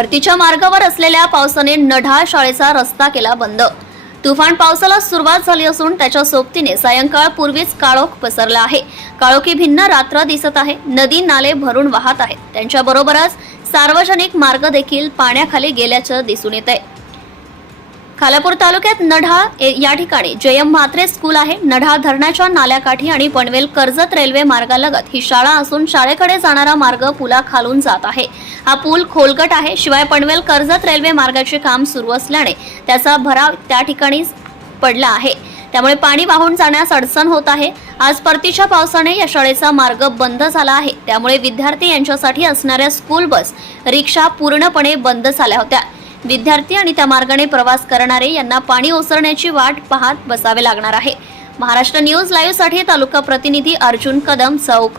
परतीच्या मार्गावर असलेल्या पावसाने नढाळ शाळेचा रस्ता केला बंद। तुफान पावसाला सुरुवात झाली असून त्याच्या सोबतीने सायंकाळ पूर्वीच काळोख पसरला आहे। काळोखी भिन्न रात्र दिसत आहे। नदी नाले भरून वाहत आहेत। त्यांच्या बरोबरच सार्वजनिक मार्ग देखील पाण्याखाली गेल्याचे दिसून येत आहे। खालापूर तालुक्यात नढाळ या ठिकाणी जयम म्हात्रे स्कूल आहे। नढाळ धरणाच्या नाल्याकाठी आणि पनवेल कर्जत रेल्वे मार्गालगत ही शाळा असून शाळेकडे जाणारा मार्ग पुलाखालून जात आहे। हा पूल खोलगट आहे। शिवाय पनवेल कर्जत रेल्वे मार्गाचे काम सुरू असल्याने त्याचा भराव त्या ठिकाणी पडला आहे। त्यामुळे पाणी वाहून जाण्यास अडचण होत आहे। आज परतीच्या पावसाने या शाळेचा मार्ग बंद झाला आहे। त्यामुळे विद्यार्थी यांच्यासाठी असणाऱ्या स्कूल बस, रिक्षा पूर्णपणे बंद झाल्या होत्या। विद्यार्थी आणि त्या मार्गाने प्रवास करणारे यांना पाणी ओसरण्याची वाट पाहत बसावे लागणार आहे। महाराष्ट्र न्यूज लाईव्ह साठी तालुका प्रतिनिधी अर्जुन कदम, चौक।